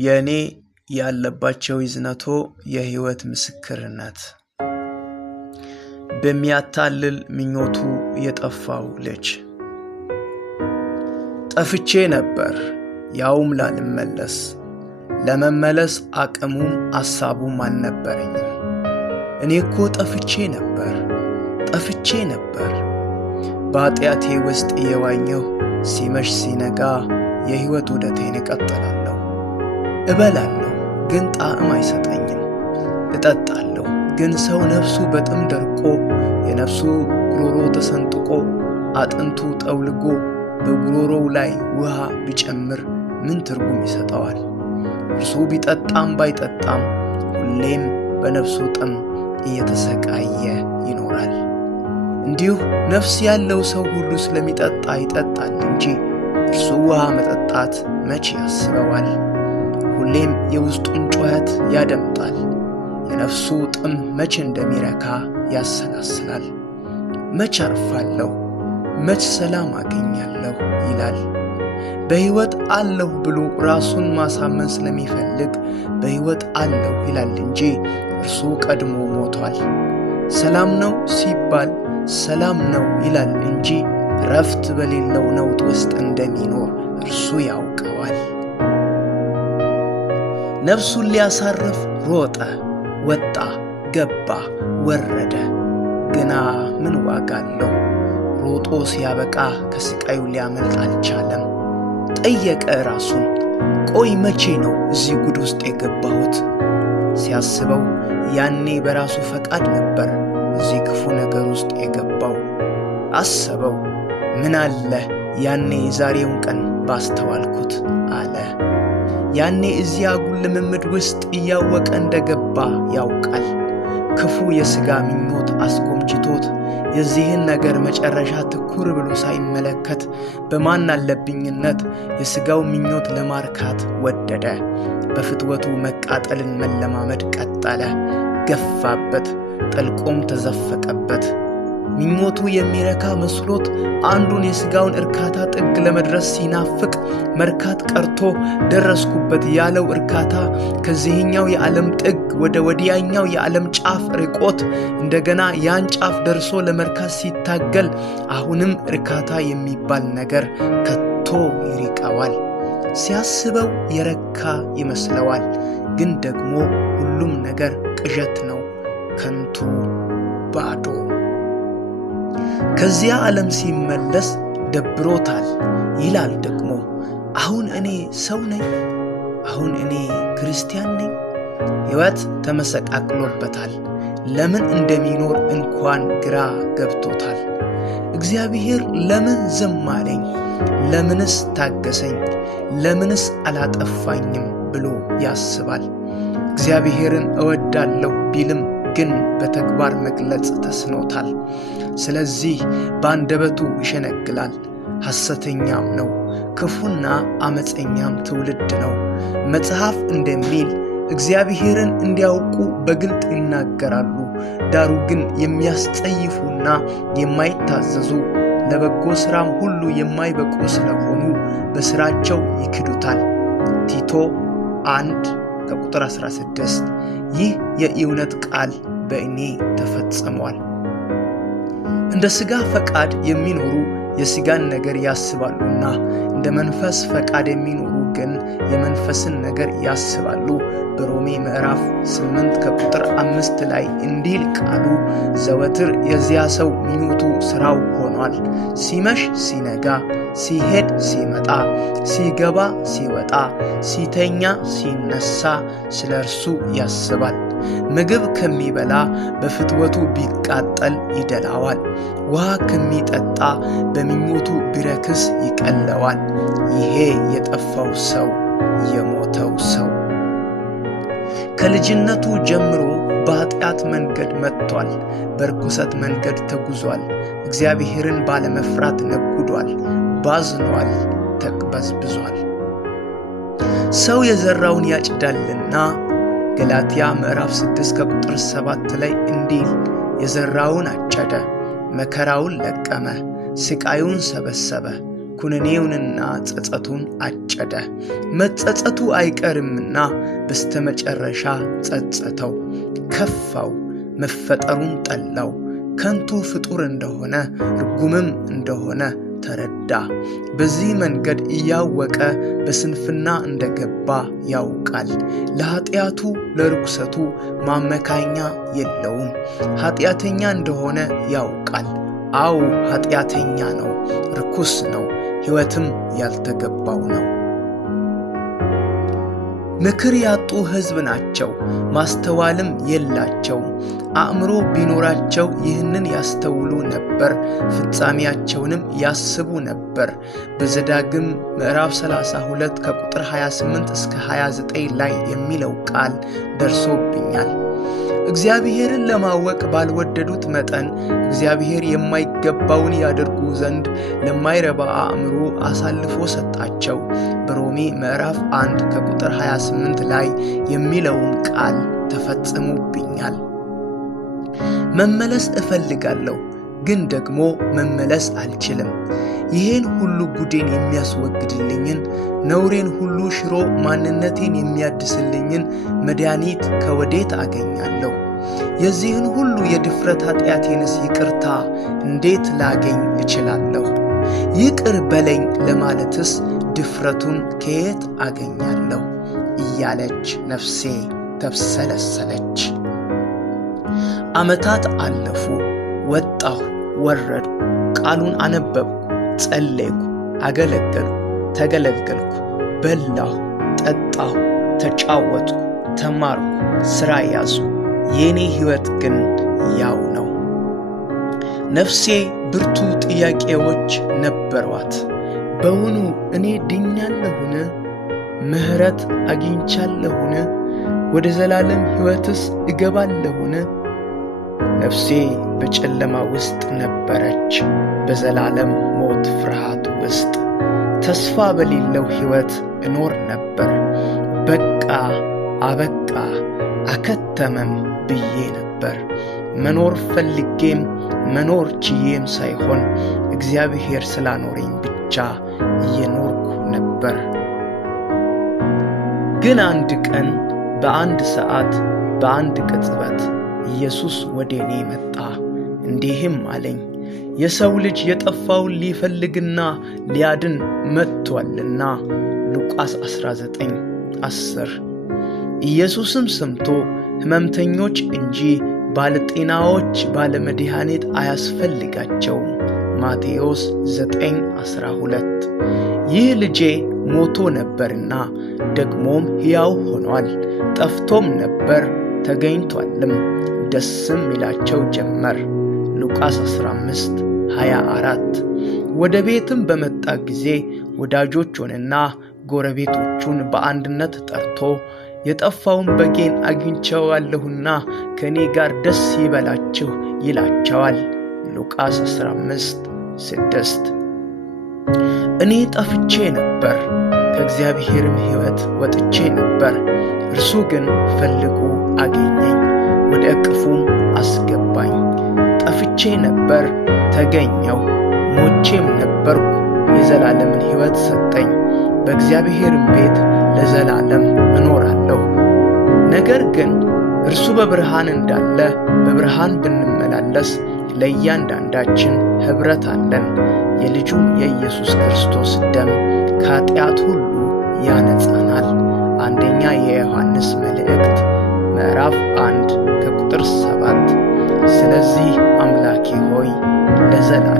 የኔ ያለባቸው ይዝነቶ የህይወት ምስክርነት በሚያታልል ምኞቱ የጠፋው ልጅ ጠፍቼ ነበር ያውም ላልመለስ ለመመለስ አቅሙም አሳቡም አልነበረኝም። እኔኮ ጠፍቼ ነበር በኃጢአቴ ውስጥ የዋኘሁ ሲመሽ ሲነጋ የህይወት ውደቴን እቀጥላለሁ። እበላለሁ ግን ጣዕም አይሰጠኝም። እጠጣለሁ ግን ሰው ነፍሱ በጥም ደርቆ የነፍሱ ጉሮሮ ተሰንጥቆ አጥንቱ ጠውልጎ በጉሮሮው ላይ ውሃ ቢጨምር ምን ትርጉም ይሰጠዋል? እርሱ ቢጠጣም ባይጠጣም ሁሌም በነፍሱ ጥም እየተሰቃየ ይኖራል። እንዲሁ ነፍስ ያለው ሰው ሁሉ ስለሚጠጣ ይጠጣል እንጂ እርሱ ውሃ መጠጣት መቼ ያስበዋል? ሁሌም የውስጡን ጩኸት ያደምጣል። የነፍሱ ጥም መቼ እንደሚረካ ያሰላስላል። መቼ አርፋለሁ፣ መቼ ሰላም አገኛለሁ ይላል። በሕይወት አለሁ ብሎ ራሱን ማሳመን ስለሚፈልግ በሕይወት አለሁ ይላል እንጂ እርሱ ቀድሞ ሞቷል። ሰላም ነው ሲባል ሰላም ነው ይላል እንጂ ረፍት በሌለው ነውጥ ውስጥ እንደሚኖር እርሱ ያውቀዋል። ነፍሱን ሊያሳርፍ ሮጠ፣ ወጣ፣ ገባ፣ ወረደ። ግና ምን ዋጋ አለው? ሮጦ ሲያበቃ ከስቃዩ ሊያመልጥ አልቻለም። ጠየቀ ራሱን፣ ቆይ መቼ ነው እዚህ ጉድ ውስጥ የገባሁት? ሲያስበው ያኔ በራሱ ፈቃድ ነበር እዚህ ክፉ ነገር ውስጥ የገባው። አሰበው፣ ምን አለ ያኔ ዛሬውን ቀን ባስተዋልኩት አለ። ያኔ እዚያ አጉል ልምምድ ውስጥ እያወቀ እንደገባ ያውቃል። ክፉ የሥጋ ምኞት አስጎምጅቶት የዚህን ነገር መጨረሻ ትኩር ብሎ ሳይመለከት በማን አለብኝነት የሥጋው ምኞት ለማርካት ወደደ። በፍትወቱ መቃጠልን መለማመድ ቀጠለ። ገፋበት፣ ጠልቆም ተዘፈቀበት። ምኞቱ የሚረካ መስሎት አንዱን የሥጋውን እርካታ ጥግ ለመድረስ ሲናፍቅ መርካት ቀርቶ ደረስኩበት ያለው እርካታ ከዚህኛው የዓለም ጥግ ወደ ወዲያኛው የዓለም ጫፍ ርቆት እንደገና ያን ጫፍ ደርሶ ለመርካት ሲታገል አሁንም እርካታ የሚባል ነገር ከቶ ይርቀዋል። ሲያስበው የረካ ይመስለዋል፣ ግን ደግሞ ሁሉም ነገር ቅዠት ነው፣ ከንቱ፣ ባዶ። ከዚያ ዓለም ሲመለስ ደብሮታል ይላል ደግሞ። አሁን እኔ ሰው ነኝ? አሁን እኔ ክርስቲያን ነኝ? ሕይወት ተመሰቃቅሎበታል። ለምን እንደሚኖር እንኳን ግራ ገብቶታል። እግዚአብሔር ለምን ዝም አለኝ? ለምንስ ታገሰኝ? ለምንስ አላጠፋኝም ብሎ ያስባል። እግዚአብሔርን እወዳለሁ ቢልም ግን በተግባር መግለጽ ተስኖታል። ስለዚህ በአንደበቱ ይሸነግላል። ሐሰተኛም ነው፣ ክፉና አመፀኛም ትውልድ ነው። መጽሐፍ እንደሚል እግዚአብሔርን እንዲያውቁ በግልጥ ይናገራሉ፣ ዳሩ ግን የሚያስጸይፉና የማይታዘዙ ለበጎ ሥራም ሁሉ የማይበቁ ስለሆኑ በሥራቸው ይክዱታል። ቲቶ 1:16 ይህ የእውነት ቃል በእኔ ተፈጽሟል። እንደ ሥጋ ፈቃድ የሚኖሩ የሥጋን ነገር ያስባሉና እንደ መንፈስ ፈቃድ የሚኖሩ ግን የመንፈስን ነገር ያስባሉ። በሮሜ ምዕራፍ 8:5 ላይ እንዲል ቃሉ ዘወትር የዚያ ሰው ምኞቱ ሥራው ሆኗል። ሲመሽ ሲነጋ፣ ሲሄድ ሲመጣ፣ ሲገባ ሲወጣ፣ ሲተኛ ሲነሳ ስለ እርሱ ያስባል። ምግብ ከሚበላ በፍትወቱ ቢቃጠል ይደላዋል። ውሃ ከሚጠጣ በምኞቱ ቢረክስ ይቀለዋል። ይሄ የጠፋው ሰው የሞተው ሰው ከልጅነቱ ጀምሮ በኃጢአት መንገድ መጥቷል። በርኩሰት መንገድ ተጉዟል። እግዚአብሔርን ባለመፍራት ነጉዷል። ባዝኗል፣ ተቅበዝብዟል። ሰው የዘራውን ያጭዳልና ገላትያ ምዕራፍ 6:7 ላይ እንዲል የዘራውን አጨደ፣ መከራውን ለቀመ፣ ስቃዩን ሰበሰበ፣ ኩነኔውንና ጸጸቱን አጨደ። መጸጸቱ አይቀርምና በስተመጨረሻ ጸጸተው፣ ከፋው፣ መፈጠሩን ጠላው። ከንቱ ፍጡር እንደሆነ ርጉምም እንደሆነ ተረዳ። በዚህ መንገድ እያወቀ በስንፍና እንደገባ ያውቃል። ለኃጢአቱ ለርኩሰቱ ማመካኛ የለውም። ኃጢአተኛ እንደሆነ ያውቃል። አዎ ኃጢአተኛ ነው፣ ርኩስ ነው፣ ሕይወትም ያልተገባው ነው። ምክር ያጡ ሕዝብ ናቸው፣ ማስተዋልም የላቸው። አእምሮ ቢኖራቸው ይህንን ያስተውሉ ነበር፣ ፍጻሜያቸውንም ያስቡ ነበር። በዘዳግም ምዕራፍ 32 ከቁጥር 28 እስከ 29 ላይ የሚለው ቃል ደርሶብኛል። እግዚአብሔርን ለማወቅ ባልወደዱት መጠን እግዚአብሔር የማይገባውን ያደርጉ ዘንድ ለማይረባ አእምሮ አሳልፎ ሰጣቸው። በሮሜ ምዕራፍ 1 ከቁጥር 28 ላይ የሚለውን ቃል ተፈጽሞብኛል። መመለስ እፈልጋለሁ፣ ግን ደግሞ መመለስ አልችልም። ይሄን ሁሉ ጉዴን የሚያስወግድልኝን፣ ነውሬን ሁሉ ሽሮ ማንነቴን የሚያድስልኝን መድኃኒት ከወዴት አገኛለሁ? የዚህን ሁሉ የድፍረት ኃጢአቴንስ ይቅርታ እንዴት ላገኝ እችላለሁ? ይቅር በለኝ ለማለትስ ድፍረቱን ከየት አገኛለሁ? እያለች ነፍሴ ተብሰለሰለች። ዓመታት አለፉ። ወጣሁ ወረድኩ፣ ቃሉን አነበብኩ፣ ጸለይኩ፣ አገለገልኩ፣ ተገለገልኩ፣ በላሁ፣ ጠጣሁ፣ ተጫወትኩ፣ ተማርኩ፣ ሥራ ያዝኩ። የኔ ሕይወት ግን ያው ነው። ነፍሴ ብርቱ ጥያቄዎች ነበሯት። በውኑ እኔ ድኛለሁን? ምሕረት አግኝቻለሁን? ወደ ዘላለም ሕይወትስ እገባለሁን? ነፍሴ በጨለማ ውስጥ ነበረች፣ በዘላለም ሞት ፍርሃት ውስጥ። ተስፋ በሌለው ሕይወት እኖር ነበር። በቃ አበቃ አከተመም ብዬ ነበር። መኖር ፈልጌም መኖር ችዬም ሳይሆን እግዚአብሔር ስላኖረኝ ብቻ እየኖርኩ ነበር። ግን አንድ ቀን በአንድ ሰዓት በአንድ ቅጽበት ኢየሱስ ወደ እኔ መጣ፣ እንዲህም አለኝ፣ የሰው ልጅ የጠፋውን ሊፈልግና ሊያድን መጥቷልና። ሉቃስ 19:10። ኢየሱስም ሰምቶ ሕመምተኞች እንጂ ባለጤናዎች ባለመድኃኒት አያስፈልጋቸውም። ማቴዎስ 9:12። ይህ ልጄ ሞቶ ነበርና ደግሞም ሕያው ሆኗል፣ ጠፍቶም ነበር ተገኝቷልም፣ ደስም ይላቸው ጀመር። ሉቃስ 15:24። ወደ ቤትም በመጣ ጊዜ ወዳጆቹንና ጎረቤቶቹን በአንድነት ጠርቶ የጠፋውን በጌን አግኝቼዋለሁና ከኔ ጋር ደስ ይበላችሁ ይላቸዋል። ሉቃስ 15:6። እኔ ጠፍቼ ነበር፣ ከእግዚአብሔርም ሕይወት ወጥቼ ነበር። እርሱ ግን ፈልጎ አገኘኝ፣ ወደ እቅፉም አስገባኝ። ጠፍቼ ነበር፣ ተገኘሁ፣ ሞቼም ነበርኩ፣ የዘላለምን ሕይወት ሰጠኝ። በእግዚአብሔርም ቤት ለዘላለም እኖራለሁ። ነገር ግን እርሱ በብርሃን እንዳለ በብርሃን ብንመላለስ ለእያንዳንዳችን ኅብረት አለን። የልጁም የኢየሱስ ክርስቶስ ደም ከኃጢአት ሁሉ ያነጻናል። አንደኛ የዮሐንስ መልእክት ምዕራፍ 1 ከቁጥር 7። ስለዚህ አምላኬ ሆይ ለዘላለም